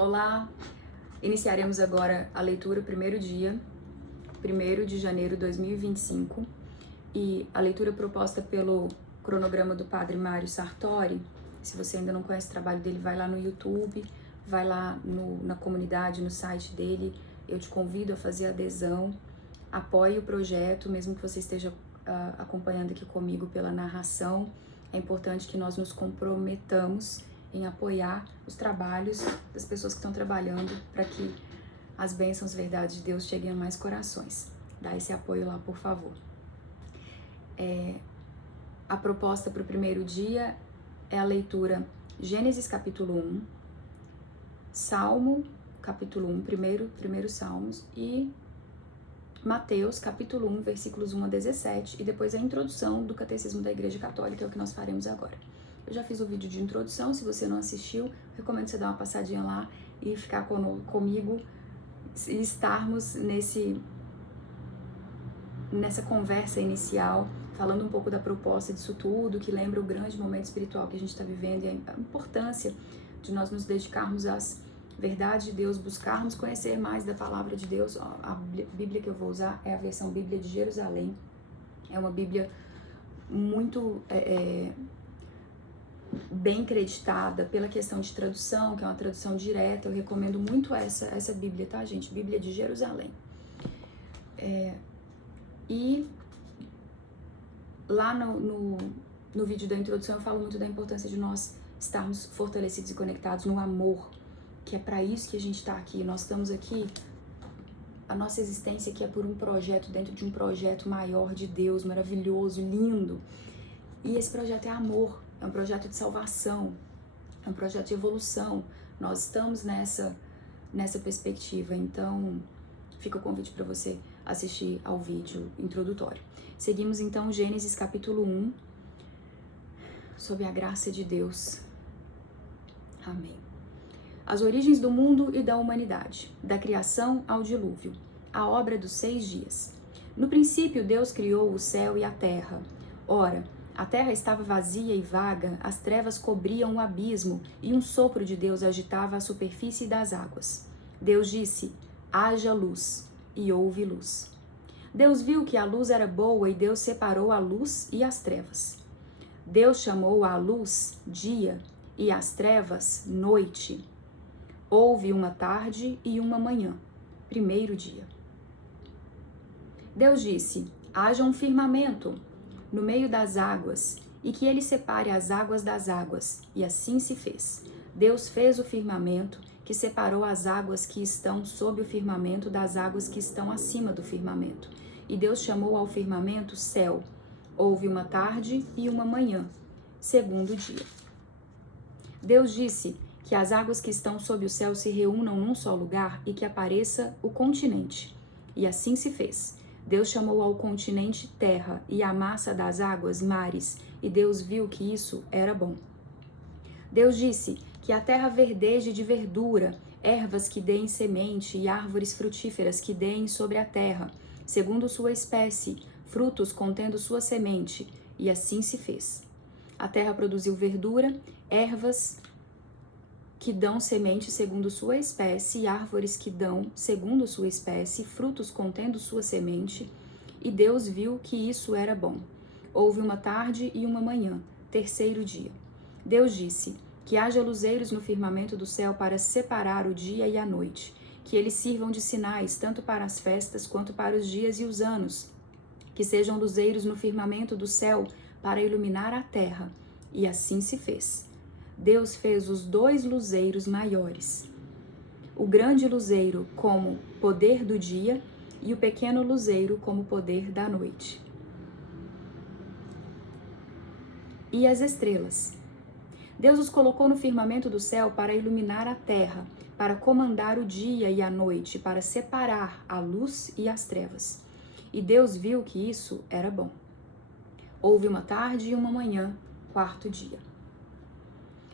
Olá! Iniciaremos agora a leitura, primeiro dia, 1º de janeiro de 2025, e a leitura proposta pelo cronograma do Padre Mário Sartori. Se você ainda não conhece o trabalho dele, vai lá no YouTube, vai lá na comunidade, no site dele. Eu te convido a fazer adesão, apoie o projeto, mesmo que você esteja acompanhando aqui comigo pela narração. É importante que nós nos comprometamos em apoiar os trabalhos das pessoas que estão trabalhando para que as bênçãos, verdades de Deus cheguem a mais corações. Dá esse apoio lá, por favor. A proposta para o primeiro dia é a leitura Gênesis capítulo 1, Salmo capítulo 1, primeiro Salmos, e Mateus capítulo 1, versículos 1 a 17, e depois a introdução do Catecismo da Igreja Católica, é o que nós faremos agora. Eu já fiz o vídeo de introdução, se você não assistiu, recomendo você dar uma passadinha lá e ficar comigo e estarmos nessa conversa inicial, falando um pouco da proposta disso tudo, que lembra o grande momento espiritual que a gente está vivendo e a importância de nós nos dedicarmos às verdades de Deus, buscarmos conhecer mais da palavra de Deus. A Bíblia que eu vou usar é a versão Bíblia de Jerusalém. É uma Bíblia muito bem creditada pela questão de tradução, que é uma tradução direta. Eu recomendo muito essa Bíblia, tá, gente? Bíblia de Jerusalém. E lá no vídeo da introdução eu falo muito da importância de nós estarmos fortalecidos e conectados no amor, que é para isso que a gente está aqui. Nós estamos aqui, a nossa existência aqui é por um projeto, dentro de um projeto maior de Deus, maravilhoso, lindo. E esse projeto é amor, é um projeto de salvação, é um projeto de evolução. Nós estamos nessa perspectiva, então fica o convite para você assistir ao vídeo introdutório. Seguimos então Gênesis capítulo 1, sob a graça de Deus. Amém. As origens do mundo e da humanidade, da criação ao dilúvio, a obra dos 6 dias. No princípio, Deus criou o céu e a terra. Ora, a terra estava vazia e vaga, as trevas cobriam o abismo e um sopro de Deus agitava a superfície das águas. Deus disse: haja luz, e houve luz. Deus viu que a luz era boa e Deus separou a luz e as trevas. Deus chamou a luz dia e as trevas noite. Houve uma tarde e uma manhã, primeiro dia. Deus disse: haja um firmamento no meio das águas, e que ele separe as águas das águas. E assim se fez. Deus fez o firmamento, que separou as águas que estão sob o firmamento das águas que estão acima do firmamento. E Deus chamou ao firmamento céu. Houve uma tarde e uma manhã, segundo dia. Deus disse que as águas que estão sob o céu se reúnam num só lugar e que apareça o continente. E assim se fez. Deus chamou ao continente terra e à massa das águas mares, e Deus viu que isso era bom. Deus disse que a terra verdeje de verdura, ervas que deem semente e árvores frutíferas que deem sobre a terra, segundo sua espécie, frutos contendo sua semente, e assim se fez. A terra produziu verdura, ervas que dão semente segundo sua espécie, e árvores que dão, segundo sua espécie, frutos contendo sua semente, e Deus viu que isso era bom. Houve uma tarde e uma manhã, terceiro dia. Deus disse que haja luzeiros no firmamento do céu para separar o dia e a noite, que eles sirvam de sinais tanto para as festas quanto para os dias e os anos, que sejam luzeiros no firmamento do céu para iluminar a terra, e assim se fez. Deus fez os 2 luzeiros maiores, o grande luzeiro como poder do dia e o pequeno luzeiro como poder da noite. E as estrelas. Deus os colocou no firmamento do céu para iluminar a terra, para comandar o dia e a noite, para separar a luz e as trevas. E Deus viu que isso era bom. Houve uma tarde e uma manhã, quarto dia.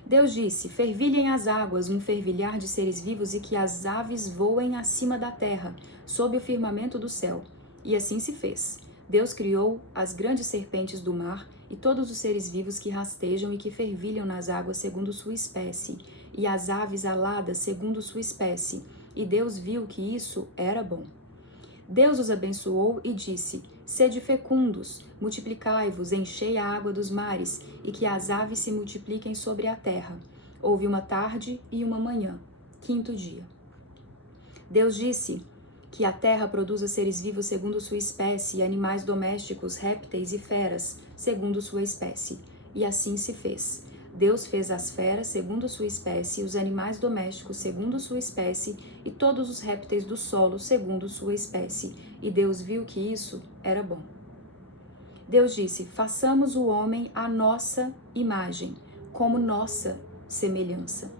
Deus disse: fervilhem as águas, um fervilhar de seres vivos, e que as aves voem acima da terra, sob o firmamento do céu. E assim se fez. Deus criou as grandes serpentes do mar e todos os seres vivos que rastejam e que fervilham nas águas segundo sua espécie, e as aves aladas segundo sua espécie, e Deus viu que isso era bom. Deus os abençoou e disse: Sede fecundos, multiplicai-vos, enchei a água dos mares, e que as aves se multipliquem sobre a terra. Houve uma tarde e uma manhã, 5º dia. Deus disse que a terra produza seres vivos segundo sua espécie, e animais domésticos, répteis e feras, segundo sua espécie. E assim se fez. Deus fez as feras segundo sua espécie, os animais domésticos segundo sua espécie, e todos os répteis do solo segundo sua espécie. E Deus viu que isso era bom. Deus disse: Façamos o homem à nossa imagem, como nossa semelhança,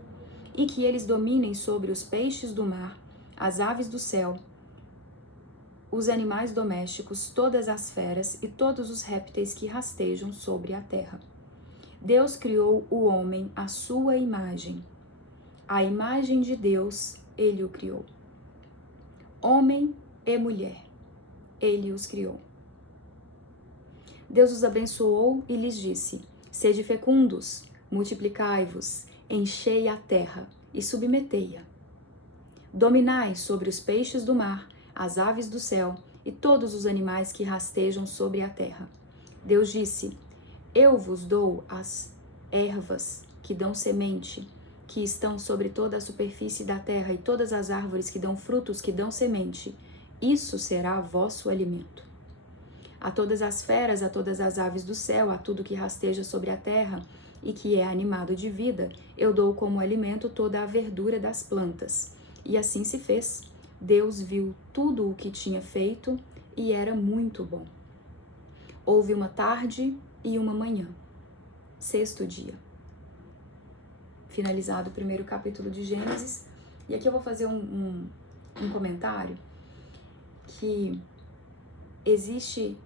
e que eles dominem sobre os peixes do mar, as aves do céu, os animais domésticos, todas as feras e todos os répteis que rastejam sobre a terra. Deus criou o homem à sua imagem. A imagem de Deus, ele o criou. Homem e mulher, ele os criou. Deus os abençoou e lhes disse: Sede fecundos, multiplicai-vos, enchei a terra e submetei-a. Dominai sobre os peixes do mar, as aves do céu e todos os animais que rastejam sobre a terra. Deus disse: Eu vos dou as ervas que dão semente, que estão sobre toda a superfície da terra, e todas as árvores que dão frutos que dão semente. Isso será vosso alimento. A todas as feras, a todas as aves do céu, a tudo que rasteja sobre a terra e que é animado de vida, eu dou como alimento toda a verdura das plantas. E assim se fez. Deus viu tudo o que tinha feito e era muito bom. Houve uma tarde e uma manhã, 6º dia. Finalizado o primeiro capítulo de Gênesis. E aqui eu vou fazer um comentário que existe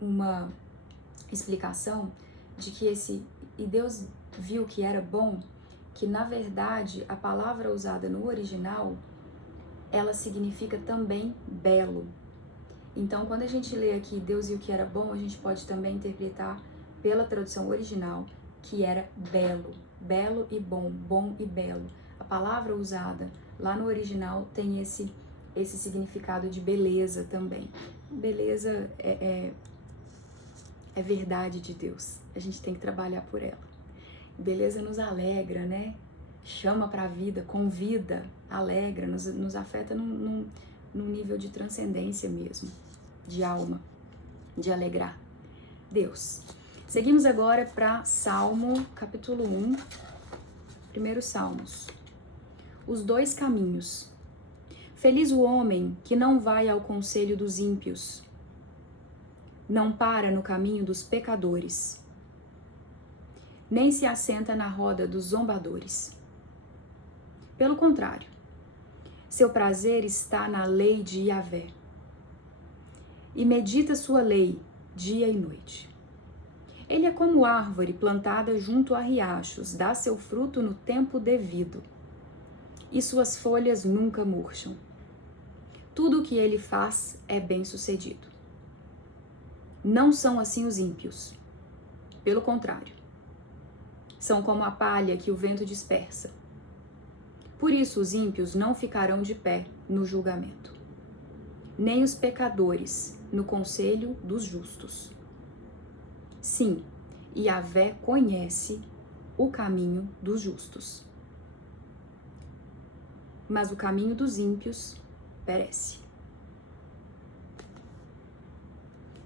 uma explicação de que e Deus viu que era bom, que na verdade a palavra usada no original, ela significa também belo. Então, quando a gente lê aqui Deus viu que era bom, a gente pode também interpretar pela tradução original que era belo. Belo e bom, bom e belo. A palavra usada lá no original tem esse significado de beleza também. Beleza é verdade de Deus. A gente tem que trabalhar por ela. Beleza nos alegra, né? Chama para a vida, convida, alegra, nos afeta num nível de transcendência mesmo, de alma, de alegrar. Deus. Seguimos agora para Salmo, capítulo 1, primeiros Salmos. Os dois caminhos. Feliz o homem que não vai ao conselho dos ímpios, não para no caminho dos pecadores, nem se assenta na roda dos zombadores. Pelo contrário, seu prazer está na lei de Yahvé, e medita sua lei dia e noite. Ele é como árvore plantada junto a riachos, dá seu fruto no tempo devido, e suas folhas nunca murcham. Tudo o que ele faz é bem-sucedido. Não são assim os ímpios. Pelo contrário, são como a palha que o vento dispersa. Por isso os ímpios não ficarão de pé no julgamento, nem os pecadores no conselho dos justos. Sim, Yahvé conhece o caminho dos justos, mas o caminho dos ímpios perece.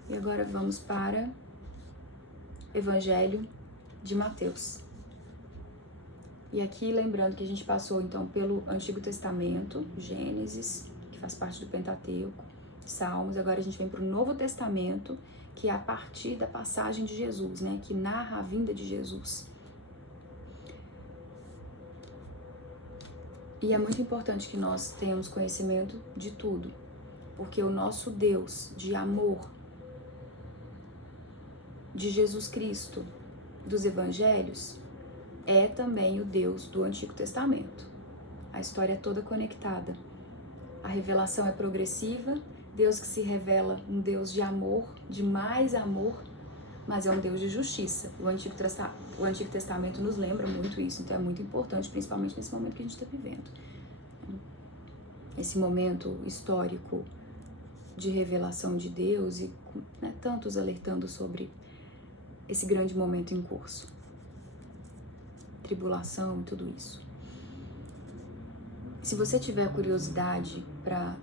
E agora vamos para Evangelho de Mateus. E aqui lembrando que a gente passou então pelo Antigo Testamento, Gênesis, que faz parte do Pentateuco, Salmos, agora a gente vem para o Novo Testamento, que é a partir da passagem de Jesus, né, que narra a vinda de Jesus. E é muito importante que nós tenhamos conhecimento de tudo, porque o nosso Deus de amor, de Jesus Cristo, dos Evangelhos, é também o Deus do Antigo Testamento. A história é toda conectada. A revelação é progressiva, Deus que se revela um Deus de amor, de mais amor, mas é um Deus de justiça. O Antigo Testamento nos lembra muito isso, então é muito importante, principalmente nesse momento que a gente está vivendo. Esse momento histórico de revelação de Deus e, né, tantos alertando sobre esse grande momento em curso. Tribulação e tudo isso. Se você tiver curiosidade para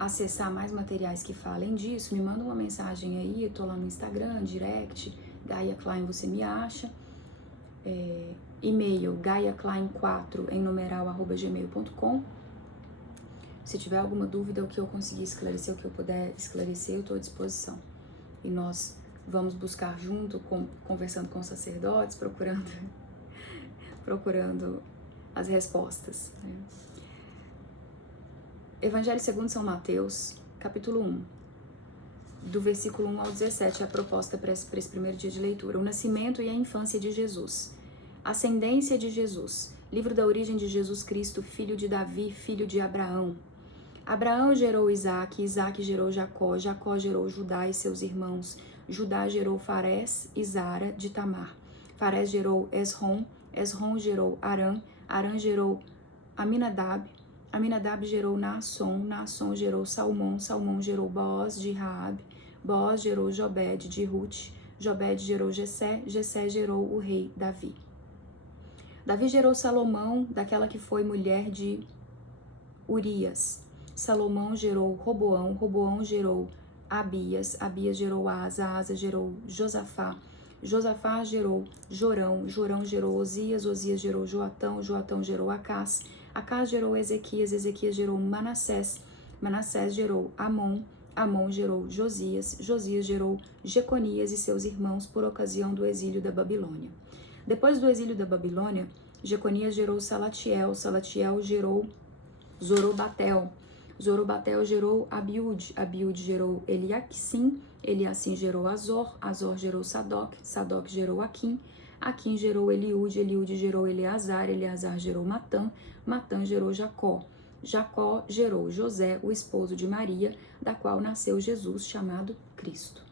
acessar mais materiais que falem disso, me manda uma mensagem aí, eu tô lá no Instagram, direct, Gaia Klein, você me acha. E-mail, gaiaklein4 em numeral @gmail.com. Se tiver alguma dúvida, o que eu conseguir esclarecer, o que eu puder esclarecer, eu estou à disposição. E nós vamos buscar junto, conversando com sacerdotes, procurando as respostas. Né? Evangelho segundo São Mateus, capítulo 1, do versículo 1 ao 17, é a proposta para esse primeiro dia de leitura. O nascimento e a infância de Jesus. Ascendência de Jesus. Livro da origem de Jesus Cristo, filho de Davi, filho de Abraão. Abraão gerou Isaque, Isaque gerou Jacó, Jacó gerou Judá e seus irmãos. Judá gerou Farés e Zara de Tamar. Farés gerou Esrom, Esrom gerou Arã, Arã gerou Aminadab, Aminadab gerou Naasson, Naasson gerou Salmão, Salmão gerou Boaz de Raabe, Boaz gerou Jobed de Ruth, Jobed gerou Jessé, Jessé gerou o rei Davi. Davi gerou Salomão, daquela que foi mulher de Urias. Salomão gerou Roboão, Roboão gerou Abias, Abias gerou Asa, Asa gerou Josafá, Josafá gerou Jorão, Jorão gerou Osias, Osias gerou Joatão, Joatão gerou Acás, Acás gerou Ezequias, Ezequias gerou Manassés, Manassés gerou Amon, Amon gerou Josias, Josias gerou Jeconias e seus irmãos por ocasião do exílio da Babilônia. Depois do exílio da Babilônia, Jeconias gerou Salatiel, Salatiel gerou Zorobatel, Zorobatel gerou Abiúde, Abiúde gerou Eliaquim, Eliacim gerou Azor, Azor gerou Sadoc, Sadoc gerou Aquim, Aquim gerou Eliúde, Eliúde gerou Eleazar, Eleazar gerou Matã, Matã gerou Jacó, Jacó gerou José, o esposo de Maria, da qual nasceu Jesus, chamado Cristo.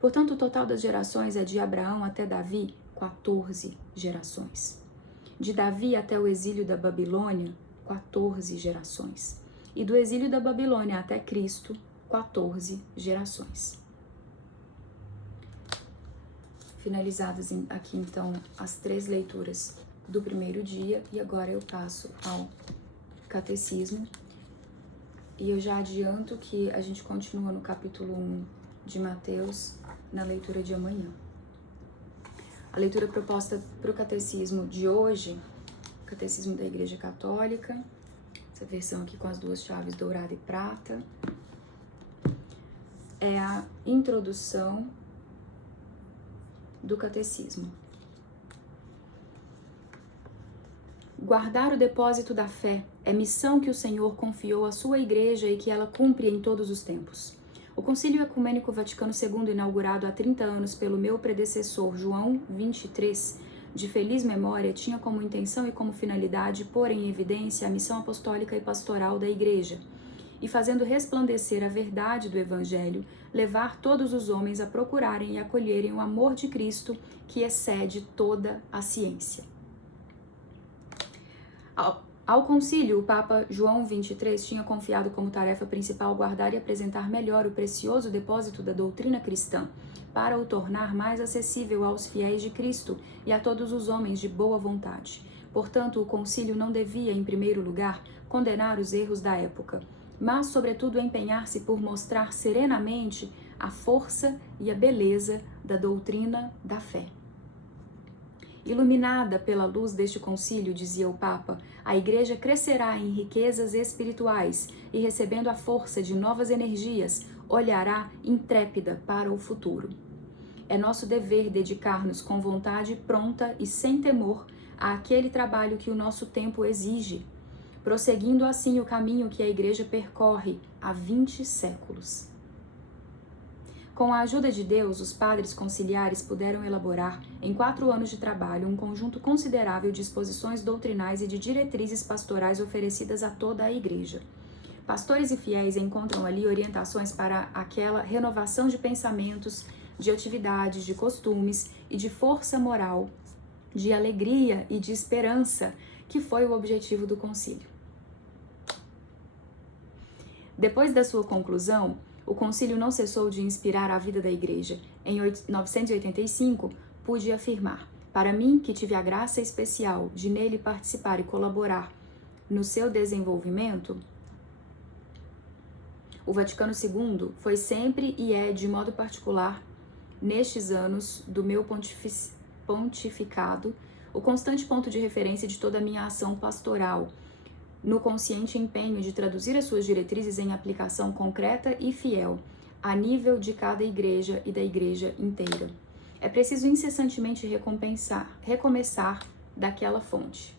Portanto, o total das gerações é de Abraão até Davi, 14 gerações. De Davi até o exílio da Babilônia, 14 gerações. E do exílio da Babilônia até Cristo, 14 gerações. Finalizadas aqui, então, as 3 leituras do primeiro dia, e agora eu passo ao catecismo. E eu já adianto que a gente continua no capítulo 1 de Mateus, na leitura de amanhã. A leitura proposta para o catecismo de hoje, Catecismo da Igreja Católica, essa versão aqui com as 2 chaves dourada e prata, é a introdução do catecismo. Guardar o depósito da fé é missão que o Senhor confiou à sua Igreja e que ela cumpre em todos os tempos. O Concílio Ecumênico Vaticano II, inaugurado há 30 anos pelo meu predecessor João XXIII, de feliz memória, tinha como intenção e como finalidade pôr em evidência a missão apostólica e pastoral da Igreja, e fazendo resplandecer a verdade do Evangelho, levar todos os homens a procurarem e acolherem o amor de Cristo que excede toda a ciência. Ao concílio, o Papa João XXIII tinha confiado como tarefa principal guardar e apresentar melhor o precioso depósito da doutrina cristã, para o tornar mais acessível aos fiéis de Cristo e a todos os homens de boa vontade. Portanto, o concílio não devia, em primeiro lugar, condenar os erros da época, mas, sobretudo, empenhar-se por mostrar serenamente a força e a beleza da doutrina da fé. Iluminada pela luz deste concílio, dizia o Papa, a Igreja crescerá em riquezas espirituais e, recebendo a força de novas energias, olhará intrépida para o futuro. É nosso dever dedicar-nos com vontade pronta e sem temor àquele trabalho que o nosso tempo exige, prosseguindo assim o caminho que a Igreja percorre há 20 séculos. Com a ajuda de Deus, os padres conciliares puderam elaborar, em 4 anos de trabalho, um conjunto considerável de exposições doutrinais e de diretrizes pastorais oferecidas a toda a Igreja. Pastores e fiéis encontram ali orientações para aquela renovação de pensamentos de atividades, de costumes e de força moral, de alegria e de esperança, que foi o objetivo do concílio. Depois da sua conclusão, o concílio não cessou de inspirar a vida da igreja. Em 985, pude afirmar: para mim, que tive a graça especial de nele participar e colaborar no seu desenvolvimento, o Vaticano II foi sempre e é, de modo particular, nestes anos do meu pontificado, o constante ponto de referência de toda a minha ação pastoral, no consciente empenho de traduzir as suas diretrizes em aplicação concreta e fiel, a nível de cada igreja e da igreja inteira. É preciso incessantemente recomeçar daquela fonte.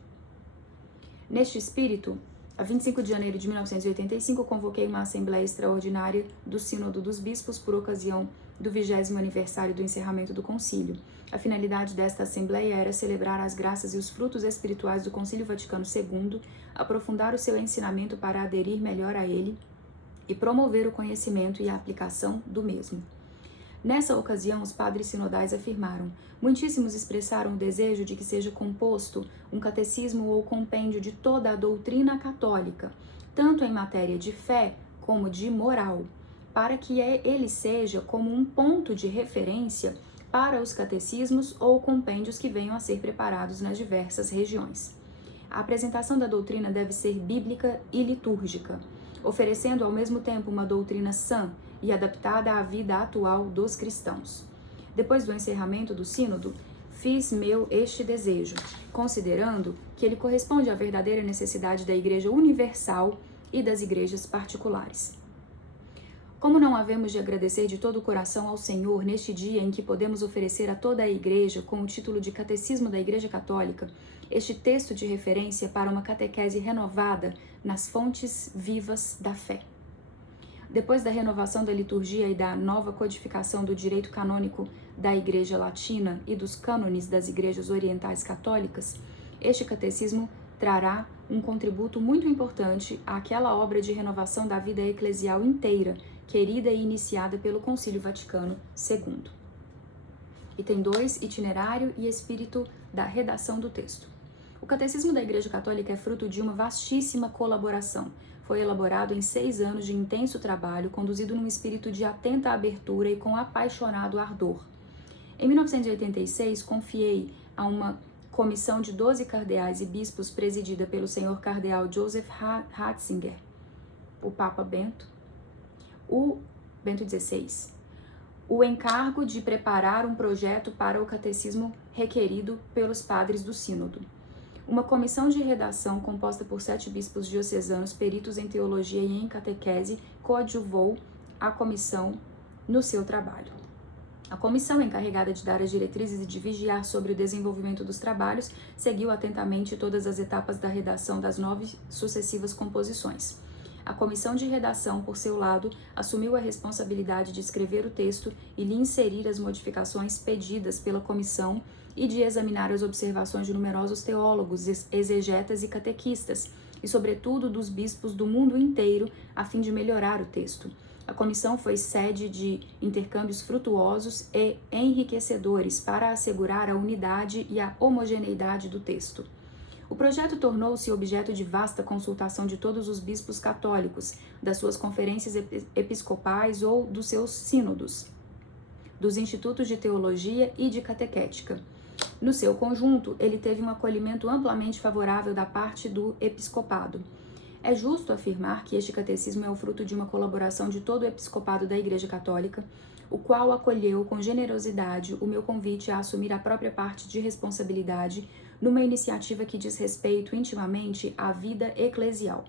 Neste espírito, a 25 de janeiro de 1985, convoquei uma Assembleia Extraordinária do Sínodo dos Bispos por ocasião do 20º aniversário do encerramento do concílio. A finalidade desta Assembleia era celebrar as graças e os frutos espirituais do Concílio Vaticano II, aprofundar o seu ensinamento para aderir melhor a ele e promover o conhecimento e a aplicação do mesmo. Nessa ocasião, os padres sinodais afirmaram: muitíssimos expressaram o desejo de que seja composto um catecismo ou compêndio de toda a doutrina católica, tanto em matéria de fé como de moral, para que ele seja como um ponto de referência para os catecismos ou compêndios que venham a ser preparados nas diversas regiões. A apresentação da doutrina deve ser bíblica e litúrgica, oferecendo ao mesmo tempo uma doutrina sã e adaptada à vida atual dos cristãos. Depois do encerramento do sínodo, fiz meu este desejo, considerando que ele corresponde à verdadeira necessidade da Igreja Universal e das igrejas particulares. Como não havemos de agradecer de todo o coração ao Senhor neste dia em que podemos oferecer a toda a Igreja, com o título de Catecismo da Igreja Católica, este texto de referência para uma catequese renovada nas fontes vivas da fé. Depois da renovação da liturgia e da nova codificação do direito canônico da Igreja Latina e dos cânones das igrejas orientais católicas, este catecismo trará um contributo muito importante àquela obra de renovação da vida eclesial inteira, querida e iniciada pelo Concílio Vaticano II. Item 2, itinerário e espírito da redação do texto. O Catecismo da Igreja Católica é fruto de uma vastíssima colaboração. Foi elaborado em 6 anos de intenso trabalho, conduzido num espírito de atenta abertura e com apaixonado ardor. Em 1986, confiei a uma comissão de 12 cardeais e bispos presidida pelo senhor cardeal Joseph Ratzinger, o Papa Bento XVI, o encargo de preparar um projeto para o catecismo requerido pelos padres do sínodo. Uma comissão de redação composta por 7 bispos diocesanos peritos em teologia e em catequese coadjuvou a comissão no seu trabalho. A comissão encarregada de dar as diretrizes e de vigiar sobre o desenvolvimento dos trabalhos seguiu atentamente todas as etapas da redação das 9 sucessivas composições. A comissão de redação, por seu lado, assumiu a responsabilidade de escrever o texto e lhe inserir as modificações pedidas pela comissão e de examinar as observações de numerosos teólogos, exegetas e catequistas, e sobretudo dos bispos do mundo inteiro, a fim de melhorar o texto. A comissão foi sede de intercâmbios frutuosos e enriquecedores para assegurar a unidade e a homogeneidade do texto. O projeto tornou-se objeto de vasta consultação de todos os bispos católicos, das suas conferências episcopais ou dos seus sínodos, dos institutos de teologia e de catequética. No seu conjunto, ele teve um acolhimento amplamente favorável da parte do episcopado. É justo afirmar que este catecismo é o fruto de uma colaboração de todo o episcopado da Igreja Católica, o qual acolheu com generosidade o meu convite a assumir a própria parte de responsabilidade numa iniciativa que diz respeito intimamente à vida eclesial.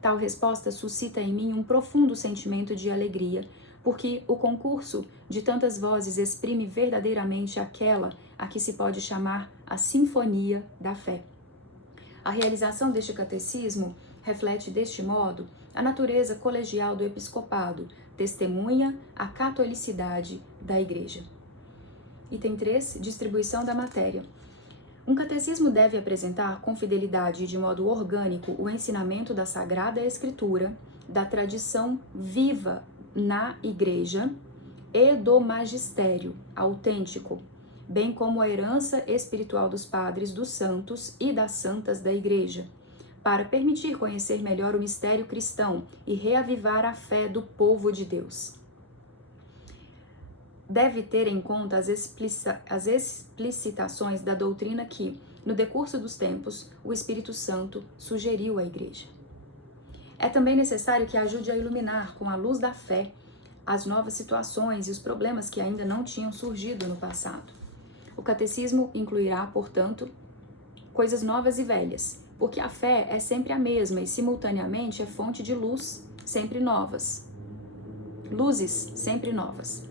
Tal resposta suscita em mim um profundo sentimento de alegria, porque o concurso de tantas vozes exprime verdadeiramente aquela a que se pode chamar a sinfonia da fé. A realização deste catecismo reflete, deste modo, a natureza colegial do episcopado, testemunha a catolicidade da Igreja. Item 3, distribuição da matéria. Um catecismo deve apresentar com fidelidade e de modo orgânico o ensinamento da Sagrada Escritura, da tradição viva na Igreja, e do magistério autêntico, bem como a herança espiritual dos padres, dos santos e das santas da Igreja, para permitir conhecer melhor o mistério cristão e reavivar a fé do povo de Deus. Deve ter em conta as explicitações da doutrina que, no decurso dos tempos, o Espírito Santo sugeriu à Igreja. É também necessário que ajude a iluminar, com a luz da fé, as novas situações e os problemas que ainda não tinham surgido no passado. O catecismo incluirá, portanto, coisas novas e velhas, porque a fé é sempre a mesma e, simultaneamente, é fonte de luz sempre novas. Luzes sempre novas.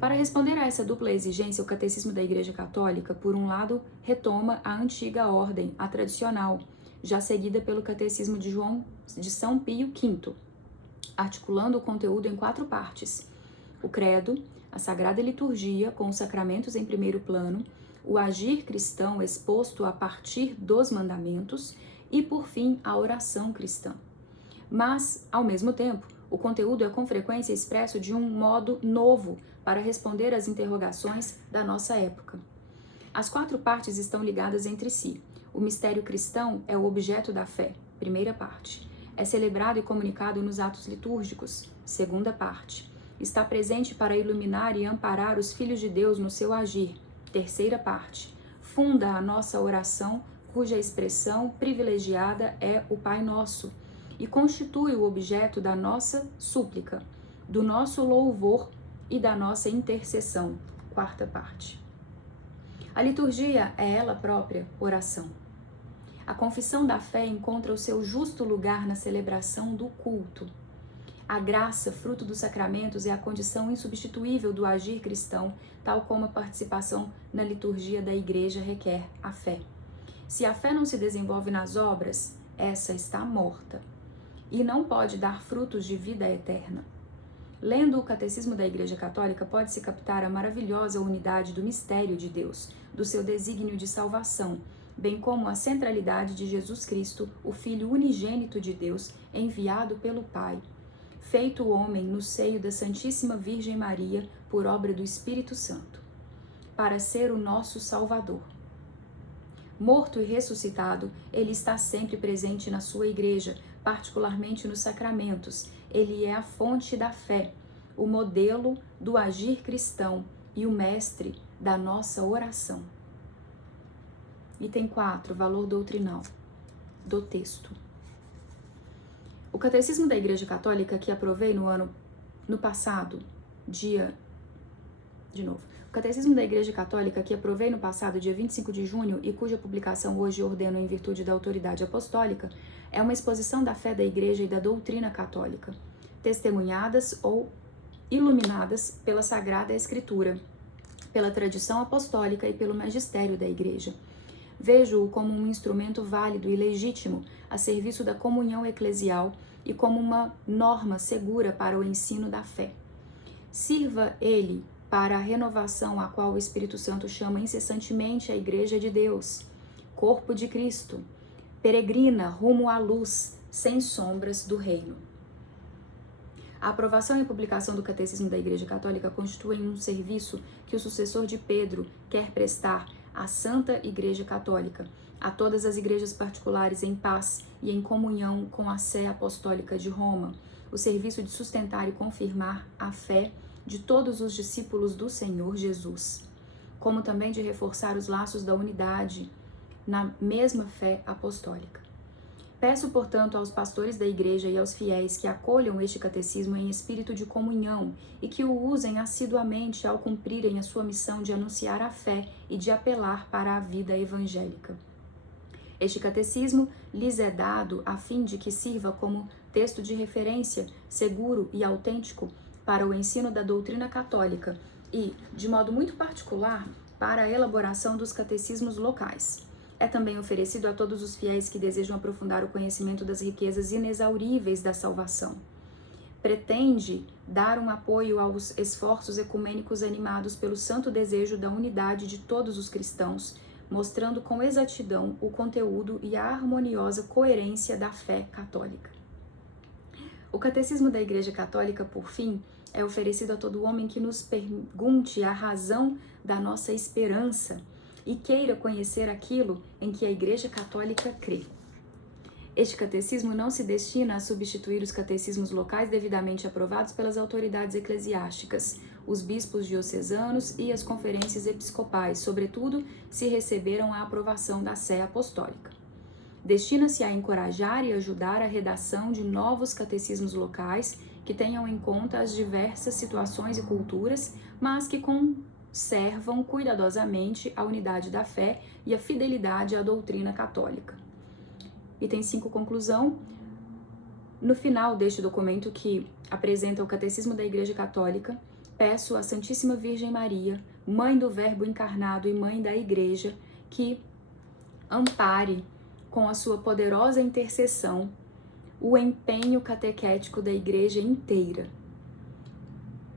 Para responder a essa dupla exigência, o Catecismo da Igreja Católica, por um lado, retoma a antiga ordem, a tradicional, já seguida pelo Catecismo de São Pio V, articulando o conteúdo em 4 partes: o credo, a sagrada liturgia, com os sacramentos em primeiro plano, o agir cristão exposto a partir dos mandamentos e, por fim, a oração cristã. Mas, ao mesmo tempo, o conteúdo é com frequência expresso de um modo novo para responder às interrogações da nossa época. As 4 partes estão ligadas entre si. O mistério cristão é o objeto da fé, primeira parte. É celebrado e comunicado nos atos litúrgicos, segunda parte. Está presente para iluminar e amparar os filhos de Deus no seu agir, terceira parte. Funda a nossa oração, cuja expressão privilegiada é o Pai Nosso, e constitui o objeto da nossa súplica, do nosso louvor e da nossa intercessão, quarta parte. A liturgia é ela própria oração. A confissão da fé encontra o seu justo lugar na celebração do culto. A graça, fruto dos sacramentos, é a condição insubstituível do agir cristão, tal como a participação na liturgia da Igreja requer a fé. Se a fé não se desenvolve nas obras, essa está morta e não pode dar frutos de vida eterna. Lendo o Catecismo da Igreja Católica, pode-se captar a maravilhosa unidade do mistério de Deus, do seu desígnio de salvação, bem como a centralidade de Jesus Cristo, o Filho unigênito de Deus, enviado pelo Pai, feito homem no seio da Santíssima Virgem Maria por obra do Espírito Santo, para ser o nosso Salvador. Morto e ressuscitado, ele está sempre presente na sua Igreja, particularmente nos sacramentos. Ele é a fonte da fé, o modelo do agir cristão e o mestre da nossa oração. Item 4, valor doutrinal do texto. O Catecismo da Igreja Católica, que aprovei no passado, dia 25 de junho, e cuja publicação hoje ordeno em virtude da autoridade apostólica, é uma exposição da fé da Igreja e da doutrina católica, testemunhadas ou iluminadas pela Sagrada Escritura, pela tradição apostólica e pelo magistério da Igreja. Vejo-o como um instrumento válido e legítimo a serviço da comunhão eclesial e como uma norma segura para o ensino da fé. Sirva ele para a renovação a qual o Espírito Santo chama incessantemente a Igreja de Deus, corpo de Cristo, peregrina rumo à luz, sem sombras do reino. A aprovação e publicação do Catecismo da Igreja Católica constituem um serviço que o sucessor de Pedro quer prestar à Santa Igreja Católica, a todas as igrejas particulares em paz e em comunhão com a Sé Apostólica de Roma, o serviço de sustentar e confirmar a fé de todos os discípulos do Senhor Jesus, como também de reforçar os laços da unidade na mesma fé apostólica. Peço, portanto, aos pastores da Igreja e aos fiéis que acolham este catecismo em espírito de comunhão e que o usem assiduamente ao cumprirem a sua missão de anunciar a fé e de apelar para a vida evangélica. Este catecismo lhes é dado a fim de que sirva como texto de referência seguro e autêntico para o ensino da doutrina católica e, de modo muito particular, para a elaboração dos catecismos locais. É também oferecido a todos os fiéis que desejam aprofundar o conhecimento das riquezas inexauríveis da salvação. Pretende dar um apoio aos esforços ecumênicos animados pelo santo desejo da unidade de todos os cristãos, mostrando com exatidão o conteúdo e a harmoniosa coerência da fé católica. O Catecismo da Igreja Católica, por fim, é oferecido a todo homem que nos pergunte a razão da nossa esperança e queira conhecer aquilo em que a Igreja Católica crê. Este catecismo não se destina a substituir os catecismos locais devidamente aprovados pelas autoridades eclesiásticas, os bispos diocesanos e as conferências episcopais, sobretudo se receberam a aprovação da Sé Apostólica. Destina-se a encorajar e ajudar a redação de novos catecismos locais que tenham em conta as diversas situações e culturas, mas que conservam cuidadosamente a unidade da fé e a fidelidade à doutrina católica. Item 5, conclusão. No final deste documento, que apresenta o Catecismo da Igreja Católica, peço à Santíssima Virgem Maria, Mãe do Verbo encarnado e Mãe da Igreja, que ampare com a sua poderosa intercessão o empenho catequético da Igreja inteira,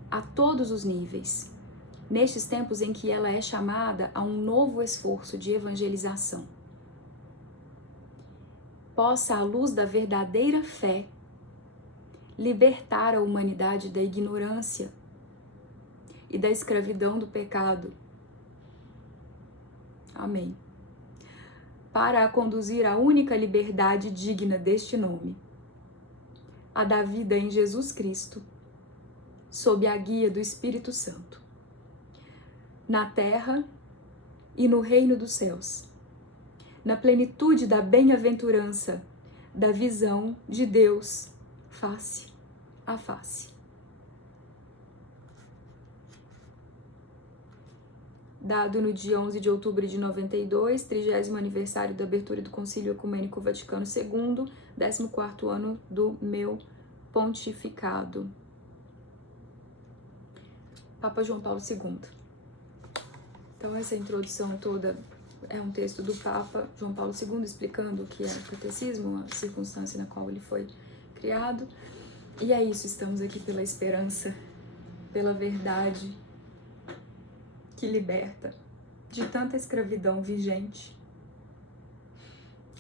a todos os níveis, nestes tempos em que ela é chamada a um novo esforço de evangelização. Possa, à luz da verdadeira fé, libertar a humanidade da ignorância e da escravidão do pecado. Amém. Para a conduzir à única liberdade digna deste nome, a da vida em Jesus Cristo, sob a guia do Espírito Santo, na terra e no reino dos céus, na plenitude da bem-aventurança, da visão de Deus face a face. Dado no dia 11 de outubro de 92, 30º aniversário da abertura do Concílio Ecumênico Vaticano II, 14º ano do meu pontificado. Papa João Paulo II. Então essa introdução toda é um texto do Papa João Paulo II explicando o que é o catecismo, a circunstância na qual ele foi criado. E é isso, estamos aqui pela esperança, pela verdade que liberta de tanta escravidão vigente.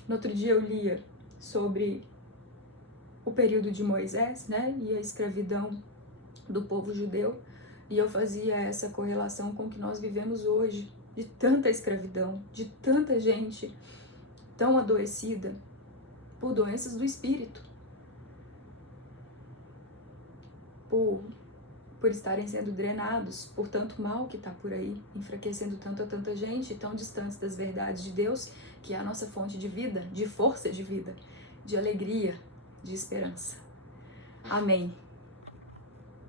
No outro dia eu lia sobre o período de Moisés, né, e a escravidão do povo judeu, e eu fazia essa correlação com o que nós vivemos hoje, de tanta escravidão, de tanta gente tão adoecida por doenças do espírito, por estarem sendo drenados por tanto mal que está por aí, enfraquecendo tanto a tanta gente, tão distantes das verdades de Deus, que é a nossa fonte de vida, de força de vida, de alegria, de esperança. Amém.